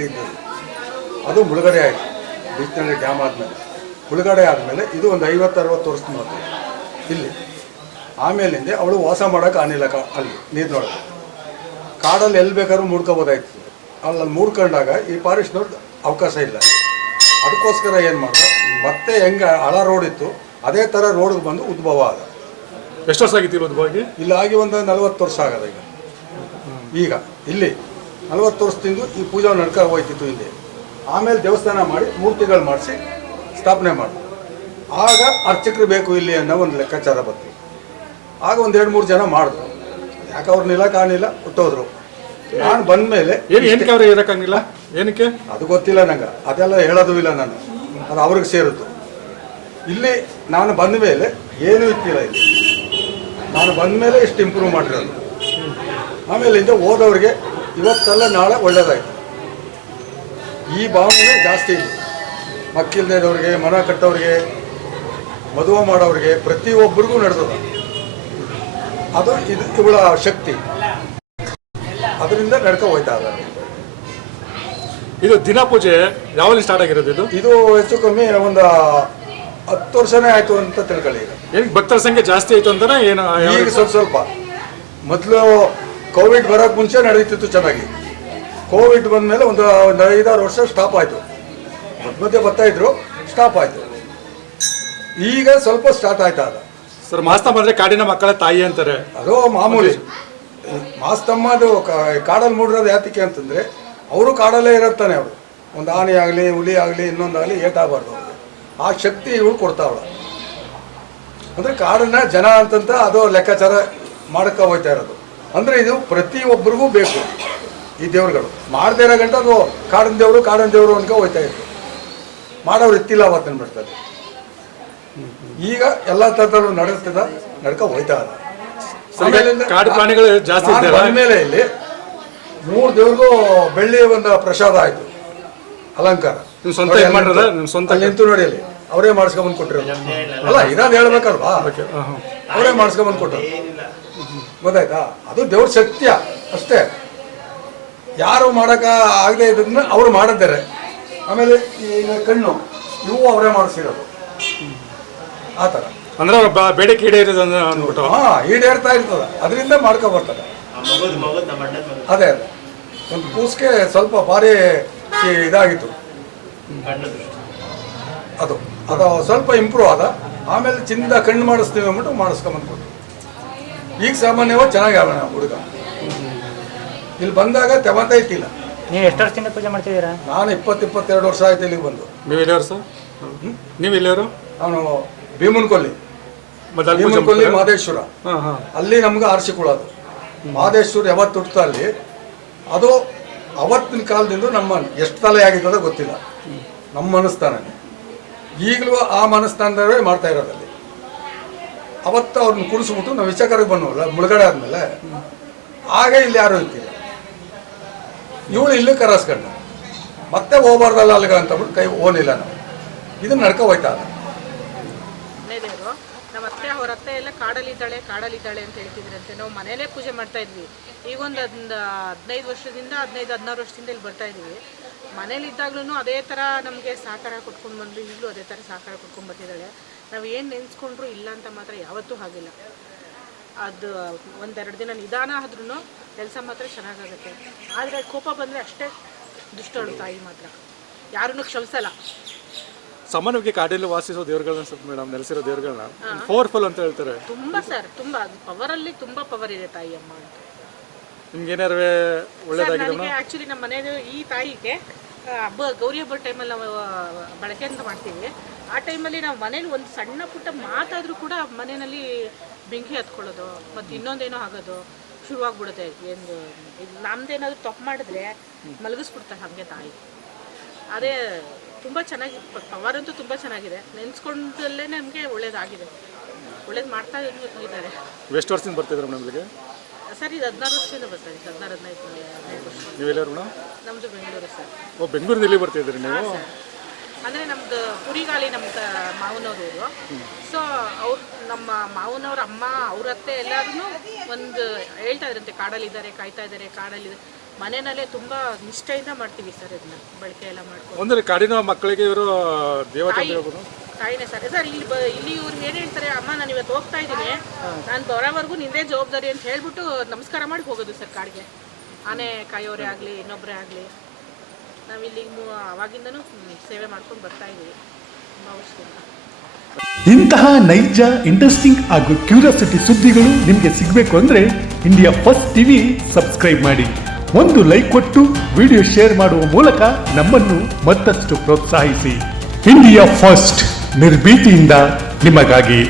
ಅಲ್ಲಿ ಇದ್ದದ್ದು. ಅದು ಮುಳುಗಡೆ ಆಯಿತು. ಬೀಚ್ನಲ್ಲಿ ಡ್ಯಾಮ್ ಆದಮೇಲೆ ಮುಳುಗಡೆ ಆದಮೇಲೆ ಇದು ಒಂದು 50-60 ವರ್ಷದ ಮೊದಲು ಇಲ್ಲಿ. ಆಮೇಲಿಂದ ಅವಳು ವಾಸ ಮಾಡೋಕೆ ಆನಿಲ್ಲ ಅಲ್ಲಿ ನೀರಿನೊಳಗೆ. ಕಾಡಲ್ಲಿ ಎಲ್ಲಿ ಬೇಕಾದ್ರೂ ಮೂಡ್ಕೋಬೋದಾಯ್ತು. ಅಲ್ಲಿ ಮೂಡ್ಕೊಂಡಾಗ ಈ ಫಾರೆಸ್ಟ್ನವ್ರಿಗೆ ಅವಕಾಶ ಇಲ್ಲ. ಅದಕ್ಕೋಸ್ಕರ ಏನು ಮಾಡಿದ್ರು, ಮತ್ತೆ ಹೆಂಗೆ ಹಳ ರೋಡ್ ಇತ್ತು ಅದೇ ಥರ ರೋಡ್ಗೆ ಬಂದು ಉದ್ಭವ ಆದ. ಎಷ್ಟು ವರ್ಷ ಆಗಿತ್ತು ಉದ್ಭವ ಆಗಿ? ಇಲ್ಲ ಆಗಿ ಒಂದು 40 ವರ್ಷ ಆಗದ ಈಗ ಇಲ್ಲಿ 40 ವರ್ಷದಿಂದ ಈ ಪೂಜೆ ನಡ್ಕೊ ಹೋಯ್ತಿತ್ತು ಇಲ್ಲಿ. ಆಮೇಲೆ ದೇವಸ್ಥಾನ ಮಾಡಿ ಮೂರ್ತಿಗಳು ಮಾಡಿಸಿ ಸ್ಥಾಪನೆ ಮಾಡಿದ್ರು. ಆಗ ಅರ್ಚಕರು ಬೇಕು ಇಲ್ಲಿ ಅನ್ನೋ ಒಂದು ಲೆಕ್ಕಾಚಾರ ಬಂತು. ಆಗ ಒಂದು 2-3 ಜನ ಮಾಡಿದ್ರು. ಯಾಕೆ ಅವ್ರನ್ನೆಲ್ಲ ಕಾಣಿಲ್ಲ ಹುಟ್ಟೋದ್ರು. ನಾನು ಬಂದ ಮೇಲೆ ಏನಕ್ಕೆ ಅವ್ರು ಇರೋಕ್ಕಾಗಿಲ್ಲ? ಏನಕ್ಕೆ ಅದು ಗೊತ್ತಿಲ್ಲ ನಂಗೆ, ಅದೆಲ್ಲ ಹೇಳೋದು ಇಲ್ಲ ನಾನು, ಅದು ಅವ್ರಿಗೆ ಸೇರಿತ್ತು. ಇಲ್ಲಿ ನಾನು ಬಂದ ಮೇಲೆ ಏನೂ ಇತ್ತಿಲ್ಲ ಇಲ್ಲಿ. ನಾನು ಬಂದ ಮೇಲೆ ಇಷ್ಟು ಇಂಪ್ರೂವ್ ಮಾಡಿರೋದು. ಆಮೇಲಿಂದ ಹೋದವ್ರಿಗೆ ಇವತ್ತೆಲ್ಲ ನಾಳೆ ಒಳ್ಳೇದಾಯ್ತು. ಈ ಭಾವನೆ ಜಾಸ್ತಿ ಇದೆ. ಮಕ್ಕಿಲ್ದೇದವ್ರಿಗೆ, ಮನ ಕಟ್ಟೋರಿಗೆ, ಮದುವೆ ಮಾಡೋರಿಗೆ ಪ್ರತಿಯೊಬ್ಬರಿಗೂ ನಡೆದದ. ಅದು ಇದು ಇವಳ ಶಕ್ತಿ. ಅದರಿಂದ ನಡ್ಕೊ ಹೋಯ್ತಾ ಇದ್ದಾರೆ. ಇದು ದಿನ ಪೂಜೆ ಯಾವಾಗ ಸ್ಟಾರ್ಟ್ ಆಗಿರೋದು? ಇದು ಹೆಚ್ಚು ಕಮ್ಮಿ ಒಂದು 10 ವರ್ಷನೇ ಆಯ್ತು ಅಂತ ತಿಳ್ಕೊಳ್ಳಿ. ಈಗ ಏನಕ್ಕೆ ಭಕ್ತರ ಸಂಖ್ಯೆ ಜಾಸ್ತಿ ಆಯ್ತು ಅಂತಾನೆ ಏನು? ಈಗ ಸ್ವಲ್ಪ ಮೊದಲು ಕೋವಿಡ್ ಬರೋಕ್ಕೆ ಮುಂಚೆ ನಡೀತಿತ್ತು ಚೆನ್ನಾಗಿ. ಕೋವಿಡ್ ಬಂದಮೇಲೆ ಒಂದು 5-6 ವರ್ಷ ಸ್ಟಾಪ್ ಆಯಿತು. ಮಧ್ಯೆ ಬರ್ತಾ ಇದ್ರು, ಸ್ಟಾಪ್ ಆಯಿತು. ಈಗ ಸ್ವಲ್ಪ ಸ್ಟಾರ್ಟ್ ಆಯ್ತಾ ಅದ. ಸರ್, ಮಾಸ್ತಮ್ಮ ಅಂದರೆ ಕಾಡಿನ ಮಕ್ಕಳ ತಾಯಿ ಅಂತಾರೆ. ಅದು ಮಾಮೂಲಿ. ಮಾಸ್ತಮ್ಮ ಅದು ಕಾಡಲ್ಲಿ ಮೂಡಿರೋದು ಯಾತಕ್ಕೆ ಅಂತಂದರೆ ಅವರು ಕಾಡಲ್ಲೇ ಇರುತ್ತಾನೆ. ಅವರು ಒಂದು ಆನೆ ಆಗಲಿ, ಹುಲಿ ಆಗಲಿ, ಇನ್ನೊಂದಾಗಲಿ ಏಟಾಗಬಾರ್ದು ಅವ್ರಿಗೆ. ಆ ಶಕ್ತಿ ಇವಳು ಕೊಡ್ತಾವಳು. ಅಂದರೆ ಕಾಡನ್ನ ಜನ ಅಂತಂತ ಅದು ಲೆಕ್ಕಾಚಾರ ಮಾಡ್ಕೊ ಹೋಗ್ತಾ ಇರೋದು. ಅಂದರೆ ಇದು ಪ್ರತಿಯೊಬ್ಬರಿಗೂ ಬೇಕು ಈ ದೇವ್ರುಗಳು. ಮಾಡದೇ ಇರೋ ಗಂಟೆ ಅದು ಕಾಡಿನ ದೇವರು ಅನ್ಕೊ ಹೋಗ್ತಾ ಇತ್ತು. ಮಾಡೋರು ಇತ್ತಿಲ್ಲ ಅವತ್ತಿನ ಬಿಡ್ತಾರೆ. ಈಗ ಎಲ್ಲ ಥರದವರು ನಡ್ಕೊ ಹೋಯ್ತಾ ಇದ್ದಾರೆ. ಕಾಡು ಪ್ರಾಣಿಗಳು ಜಾಸ್ತಿ ಮೇಲೆ ಇಲ್ಲಿ 3 ದೇವ್ರಿಗೂ ಬೆಳ್ಳಿ ಒಂದು ಪ್ರಸಾದ ಆಯ್ತು, ಅಲಂಕಾರ. ಸ್ವಂತ ನಿಂತು ನೋಡಿ ಅಲ್ಲಿ ಅವರೇ ಮಾಡಿಸ್ಕೊಂಬಂದು ಕೊಟ್ಟಿರೋ. ಅಲ್ಲ, ಇರೋದು ಹೇಳ್ಬೇಕಲ್ವಾ, ಅವರೇ ಮಾಡಿಸ್ಕೊಂಬಂದು ಕೊಟ್ಟರು. ಗೊತ್ತಾಯ್ತಾ? ಅದು ದೇವ್ರ ಸತ್ಯ ಅಷ್ಟೇ. ಯಾರು ಮಾಡಕ ಆಗದೆ ಇದ್ದದನ್ನ ಅವರು ಮಾಡಿದ್ದಾರೆ. ಆಮೇಲೆ ಈಗ ಕಣ್ಣು ಇವು ಅವರೇ ಮಾಡಿಸಿರೋದು. ಆ ಥರ ಅಂದ್ರೆ ಬೇಡಿಕೆ ಈಡೇರಿದ ಅಂದ್ಬಿಟ್ಟು ಈಡೇರ್ತಾ ಇರ್ತದೆ. ಅದರಿಂದ ಮಾಡ್ಕೊ ಬರ್ತಾರೆ. ಅದೇ ಅದೇ ಒಂದು ಕೂಸಿಗೆ ಸ್ವಲ್ಪ ಭಾರಿ ಇದಾಗಿತ್ತು. ಅದು ಅದು ಸ್ವಲ್ಪ ಇಂಪ್ರೂವ್ ಆದ. ಆಮೇಲೆ ಚಿಂದ ಕಣ್ಣು ಮಾಡಿಸ್ತೀವಿ ಅಂದ್ಬಿಟ್ಟು ಮಾಡಿಸ್ಕೊಂಬಂದ್ಬಿಟ್ಟು ಈಗ ಸಾಮಾನ್ಯವಾಗಿ ಚೆನ್ನಾಗಿ ಆಗೋಣ ಹುಡುಗ. ಇಲ್ಲಿ ಬಂದಾಗ ತೆಮತ ಇತ್ತಿಲ್ಲ. ನೀವು ಎಷ್ಟು ವರ್ಷದಿಂದ ಪೂಜೆ ಮಾಡ್ತಿದ್ದೀರಾ? ನಾನು 20-22 ವರ್ಷ ಆಯ್ತು ಇಲ್ಲಿಗೆ ಬಂದು. ನೀವು ಎಲ್ಲಿಯವರು ಸರ್? ನೀವು ಎಲ್ಲಿಯವರು? ನಾನು ಭೀಮನಕೊಲ್ಲಿ ಮಹದೇಶ್ವರ. ಅಲ್ಲಿ ನಮ್ಗೆ ಆರಿಸಿಕೊಳ್ಳೋದು ಮಹದೇಶ್ವರ ಯಾವತ್ತು ಹುಟ್ಟುತ್ತಾ ಅಲ್ಲಿ. ಅದು ಅವತ್ತಿನ ಕಾಲದಿಂದ ನಮ್ಮ ಎಷ್ಟು ತಲೆ ಆಗಿದ್ದೋ ಗೊತ್ತಿಲ್ಲ. ನಮ್ಮ ಮನಸ್ಥಾನ ಈಗಲೂ ಆ ಮನಸ್ಥಾನದವೇ ಮಾಡ್ತಾ ಇರೋದಲ್ಲಿ. ಅವತ್ತು ಅವ್ರನ್ನ ಕುಡಿಸ್ಬಿಟ್ಟು ನಾವು ವಿಚಾರಕ್ಕೆ ಬಂದವಲ್ಲ ಮುಳುಗಡೆ ಆದಮೇಲೆ, ಆಗ ಇಲ್ಲಿ ಯಾರು ಇರ್ತೀರ. ಇವಳು ಇಲ್ಲಿ ಕರೆಸ್ಕೊಂಡ ಮತ್ತೆ ಹೋಗ್ಬಾರ್ದಲ್ಲ ಅಲ್ಲಿಗ ಅಂತಬಿಟ್ಟು ಕೈ ಓನಿಲ್ಲ. ನಾವು ಇದನ್ನ ನಡ್ಕೊ ಹೋಯ್ತಾ ಇಲ್ಲ. ನಮ್ಮ ಅತ್ತೆ ಅವ್ರ ಅತ್ತೆ ಎಲ್ಲ ಕಾಡಲ್ಲಿದ್ದಾಳೆ ಅಂತ ಹೇಳ್ತಿದ್ರಂತೆ. ನಾವು ಮನೇಲೇ ಪೂಜೆ ಮಾಡ್ತಾ ಇದ್ವಿ. ಈಗ ಒಂದು 15 ವರ್ಷದಿಂದ 15-16 ವರ್ಷದಿಂದ ಇಲ್ಲಿ ಬರ್ತಾ ಇದ್ವಿ. ಮನೇಲಿದ್ದಾಗ್ಲೂ ಅದೇ ಥರ ನಮಗೆ ಸಹಕಾರ ಕೊಟ್ಕೊಂಡು ಬಂದು ಈಗಲೂ ಅದೇ ಥರ ಸಹಕಾರ ಕೊಟ್ಕೊಂಡು ಬರ್ತಿದ್ದಾಳೆ. ನಾವು ಏನು ನೆನೆಸ್ಕೊಂಡ್ರು ಇಲ್ಲ ಅಂತ ಮಾತ್ರ ಯಾವತ್ತೂ ಆಗಿಲ್ಲ. ಅದು 1-2 ದಿನ ನಿಧಾನ ಆದ್ರೂ ಕೆಲಸ ಮಾತ್ರ ಚೆನ್ನಾಗಾಗುತ್ತೆ. ಆದರೆ ಕೋಪ ಬಂದರೆ ಅಷ್ಟೇ ದುಷ್ಟಳು ತಾಯಿ ಮಾತ್ರ, ಯಾರನ್ನೂ ಕ್ಷಮಿಸಲ್ಲ. ಸಾಮಾನ್ಯವಾಗಿ ಕಾಡಲ್ಲಿ ವಾಸಿಸೋ ದೇವರುಗಳನ್ನ ಮೇಡಮ್, ನೆಲೆಸಿರೋ ದೇವರುಗಳನ್ನ ಪವರ್ಫುಲ್ ಅಂತ ಹೇಳ್ತಾರೆ. ತುಂಬಾ ಸರ್, ತುಂಬಾ ಪವರಲ್ಲಿ ತುಂಬಾ ಪವರ್ ಇದೆ ತಾಯಿ ಅಮ್ಮ ಅಂತ. ನಿಮ್ಗೆ ಏನಾರು ಒಳ್ಳೇದಾಗಿದೆ? ನನಗೆ ಆ್ಯಕ್ಚುಲಿ ನಮ್ಮ ಮನೆಯದು ಈ ತಾಯಿಗೆ ಹಬ್ಬ ಗೌರಿ ಹಬ್ಬದ ಟೈಮಲ್ಲಿ ನಾವು ಬಳಕೆ ಅಂತ ಮಾಡ್ತೀವಿ. ಆ ಟೈಮಲ್ಲಿ ನಾವು ಮನೇಲಿ ಒಂದು ಸಣ್ಣ ಪುಟ್ಟ ಮಾತಾದರೂ ಕೂಡ ಮನೆಯಲ್ಲಿ ಬೆಂಕಿ ಹತ್ಕೊಳ್ಳೋದು ಮತ್ತು ಇನ್ನೊಂದೇನೋ ಆಗೋದು ಶುರುವಾಗ್ಬಿಡುತ್ತೆ. ಏನು ನಮ್ದೇನಾದ್ರು ತಪ್ಪು ಮಾಡಿದ್ರೆ ಮಲಗಿಸ್ಬಿಡ್ತಾರೆ ಹಾಗೆ ತಾಯಿ. ಅದೇ ತುಂಬ ಚೆನ್ನಾಗಿ ಪವರ್ ಅಂತೂ ತುಂಬ ಚೆನ್ನಾಗಿದೆ. ನೆನೆಸ್ಕೊಂಡಲ್ಲೇ ನಮಗೆ ಒಳ್ಳೇದಾಗಿದೆ, ಒಳ್ಳೇದು ಮಾಡ್ತಾ ಇದ್ದಾರೆ. ಎಷ್ಟು ವರ್ಷದಿಂದ ಬರ್ತಿದ್ರು ನಮಗೆ ಸರ್? ಇದು 16 ವರ್ಷದಿಂದ ಬರ್ತಾರೆ. 16-15 ವರ್ಷ. ನೀವೆಲ್ಲರೂ ನಮ್ಮದು ಬೆಂಗಳೂರು ಸರ್. ಓ, ಬೆಂಗಳೂರಿಂದ ಇಲ್ಲಿ ಬರ್ತಿದ್ರಿ ನೀವು? ಅಂದರೆ ನಮ್ಮದು ಕುರಿಗಾಲಿ ನಮ್ಮ ಮಾವನವರು. ಸೊ ಅವ್ರು ನಮ್ಮ ಮಾವನವ್ರ ಅಮ್ಮ ಅವ್ರ ಅತ್ತೆ ಎಲ್ಲರೂ ಒಂದು ಹೇಳ್ತಾ ಇದ್ರಂತೆ, ಕಾಡಲ್ಲಿದ್ದಾರೆ, ಕಾಯ್ತಾ ಇದ್ದಾರೆ, ಕಾಡಲ್ಲಿ ಮನೆಯಲ್ಲೇ ತುಂಬ ನಿಷ್ಠೆಯಿಂದ ಮಾಡ್ತೀವಿ ಸರ್ ಇದನ್ನ ಬಳಕೆ ಎಲ್ಲ ಮಾಡ್ಕೊಂಡು. ಅಂದರೆ ಕಾಡಿನ ಮಕ್ಕಳಿಗೆ ಇವರು ದೇವತೆ ಅಂತ ಹೇಳ್ಬೋದು. ತಾಯಿನೇ ಸರ್. ಸರ್ ಇಲ್ಲಿ ಇವ್ರು ಏನು ಹೇಳ್ತಾರೆ, ಅಮ್ಮ ನಾನು ಇವತ್ತು ಹೋಗ್ತಾ ಇದ್ದೀನಿ, ನಾನು ಬರೋವರೆಗೂ ನಿಂದೇ ಜವಾಬ್ದಾರಿ ಅಂತ ಹೇಳ್ಬಿಟ್ಟು ನಮಸ್ಕಾರ ಮಾಡಿ ಹೋಗೋದು ಸರ್ ಕಾಡಿಗೆ. ಆನೆ ಕಾಯೋರೇ ಆಗಲಿ ಇನ್ನೊಬ್ಬರೇ ಆಗಲಿ ನಾವಿಲ್ಲಿ ಅವಾಗಿಂದನೂ ಸೇವೆ ಮಾಡ್ಕೊಂಡು ಬರ್ತಾ ಇದ್ದೀವಿ ತುಂಬ ವರ್ಷದಿಂದ. ಇಂತಹ ನೈಜ ಇಂಟ್ರೆಸ್ಟಿಂಗ್ ಹಾಗೂ ಕ್ಯೂರಿಯಾಸಿಟಿ ಸುದ್ದಿಗಳು ನಿಮಗೆ ಸಿಗಬೇಕು ಅಂದರೆ ಇಂಡಿಯಾ ಫಸ್ಟ್ ಟಿವಿ ಸಬ್ಸ್ಕ್ರೈಬ್ ಮಾಡಿ. ಒಂದು ಲೈಕ್ ಕೊಟ್ಟು ವಿಡಿಯೋ ಶೇರ್ ಮಾಡುವ ಮೂಲಕ ನಮ್ಮನ್ನು ಮತ್ತಷ್ಟು ಪ್ರೋತ್ಸಾಹಿಸಿ. ಇಂಡಿಯಾ ಫಸ್ಟ್, ನಿರ್ಭೀತಿಯಿಂದ ನಿಮಗಾಗಿ.